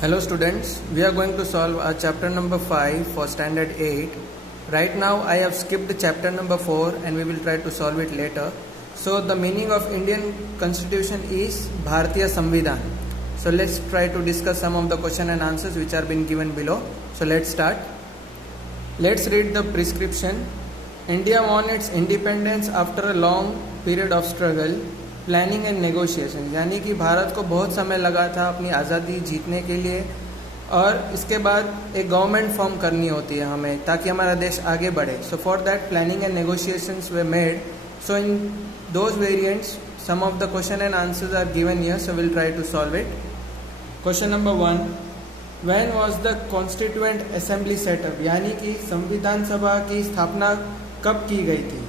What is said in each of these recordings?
Hello students, we are going to solve our chapter number 5 for standard 8. Right now I have skipped chapter number 4 and we will try to solve it later. So the meaning of Indian constitution is Bharatiya Samvidhan. So let's try to discuss some of the question and answers which are been given below. So let's start. Let's read the prescription. India won its independence after a long period of struggle, planning and negotiation, यानी कि भारत को बहुत समय लगा था अपनी आज़ादी जीतने के लिए और इसके बाद एक गवर्नमेंट फॉर्म करनी होती है हमें ताकि हमारा देश आगे बढ़े. So for that planning and negotiations were made. So in those variants some of the question and answers are given here. So will try to solve it. Question number 1, when was the constituent assembly set up, यानी कि संविधान सभा की स्थापना कब की गई थी.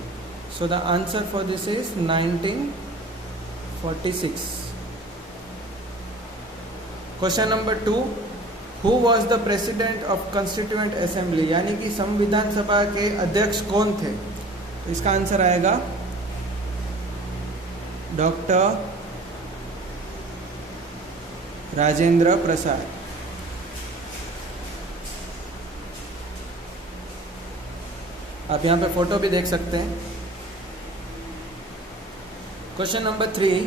So the answer for this is 1946. Question number 2, who was the president of constituent assembly, यानी कि संविधान सभा के अध्यक्ष कौन थे. तो इसका आंसर आएगा डॉक्टर राजेंद्र प्रसाद. आप यहाँ पे फोटो भी देख सकते हैं. Question number 3,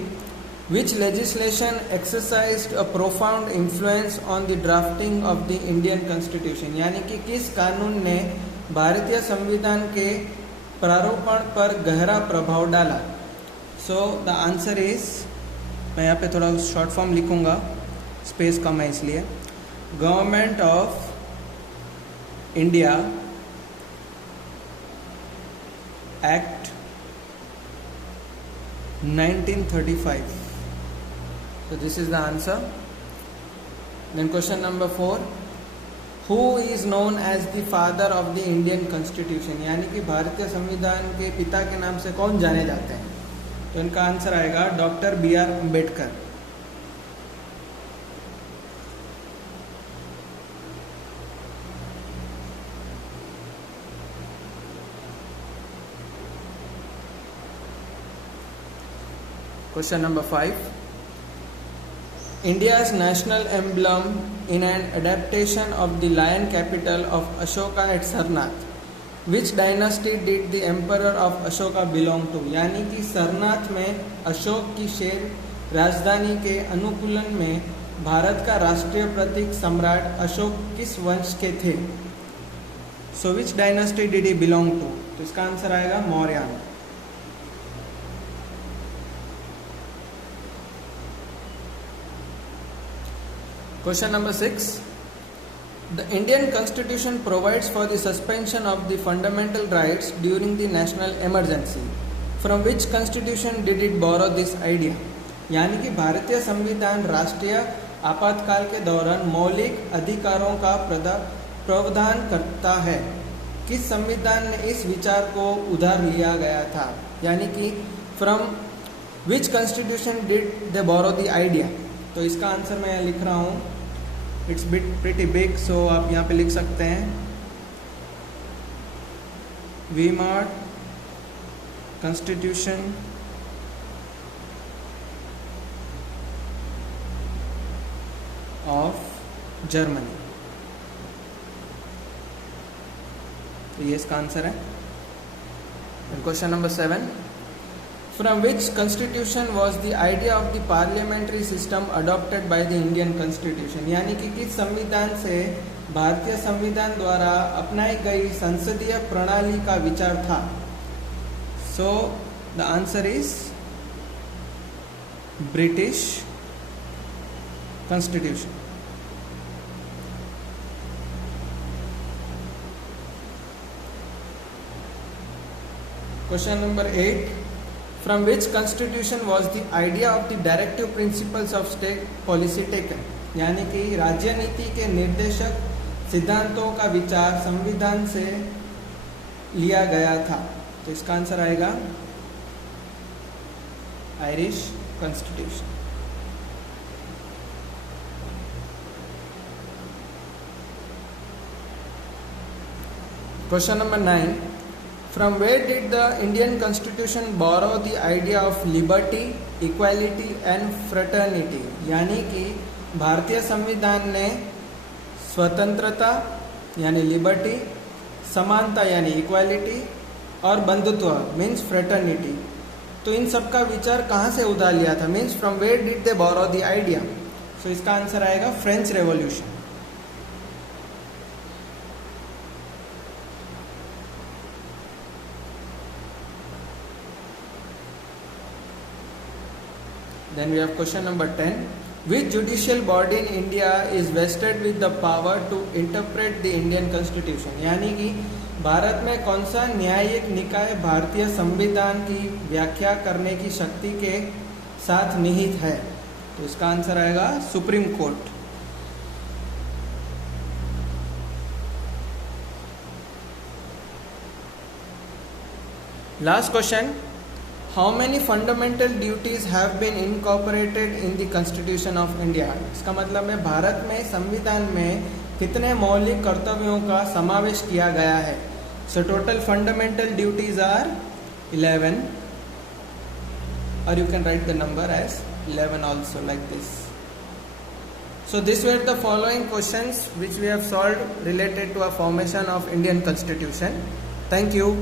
which legislation exercised a profound influence on the drafting of the Indian Constitution, यानी कि किस कानून ने भारतीय संविधान के प्रारूपण पर गहरा प्रभाव डाला. सो द आंसर इज, मैं यहाँ पे थोड़ा शॉर्ट फॉर्म लिखूंगा, स्पेस कम है इसलिए. Government of India act 1935. So this is the answer. Then question number 4, who is known as the father of the Indian Constitution, यानी कि भारतीय संविधान के पिता के नाम से कौन जाने जाते हैं. तो इनका आंसर आएगा doctor B.R. Ambedkar. Question number 5, India's national emblem in an adaptation of the lion capital of Ashoka at Sarnath. Which dynasty did the emperor of Ashoka belong to, यानी कि सरनाथ में अशोक की शेर राजधानी के अनुकूलन में भारत का राष्ट्रीय प्रतीक सम्राट अशोक किस वंश के थे. So which dynasty did he belong to? तो इसका आंसर आएगा Mauryan. Question number 6, the Indian Constitution provides for the suspension of the fundamental rights during the national emergency. From which constitution did it borrow this idea, यानी कि भारतीय संविधान राष्ट्रीय आपातकाल के दौरान मौलिक अधिकारों का प्रावधान करता है. किस संविधान ने इस विचार को उधार लिया गया था, यानी कि from which constitution did they borrow the idea. तो इसका आंसर मैं लिख रहा हूँ, it's bit pretty big, so आप यहाँ पे लिख सकते हैं वीमार कॉन्स्टिट्यूशन ऑफ जर्मनी. तो ये इसका आंसर है. Question number 7, From which constitution was the idea of the parliamentary system adopted by the Indian Constitution, यानी कि किस संविधान से भारतीय संविधान द्वारा अपनाई गई संसदीय प्रणाली का विचार था. So the answer is British constitution. Question number 8, From which constitution was the idea of the directive principles of state policy taken, यानी कि राज्य नीति के निर्देशक सिद्धांतों का विचार संविधान से लिया गया था. तो इसका आंसर आएगा Irish constitution. Question number 9, From where did the Indian Constitution borrow the idea of liberty, equality and fraternity, यानी कि भारतीय संविधान ने स्वतंत्रता यानी लिबर्टी, समानता यानी इक्वालिटी और बंधुत्व मीन्स फ्रेटर्निटी, तो इन सब का विचार कहाँ से उधार लिया था, means from where did they borrow the idea. So इसका आंसर आएगा French Revolution. Then we have question number 10. Which judicial body in India is vested with the power to interpret the Indian Constitution? यानी कि भारत में कौन सा न्यायिक निकाय भारतीय संविधान की व्याख्या करने की शक्ति के साथ निहित है? तो इसका आंसर आएगा supreme court. Last question, how many fundamental duties have been incorporated in the constitution of India? इसका मतलब है भारत में संविधान में कितने मौलिक कर्तव्यों का समावेश किया गया है? So total fundamental duties are 11, और you can write the number as 11 also like this. So these were the following questions which we have solved related to a formation of Indian Constitution. Thank you.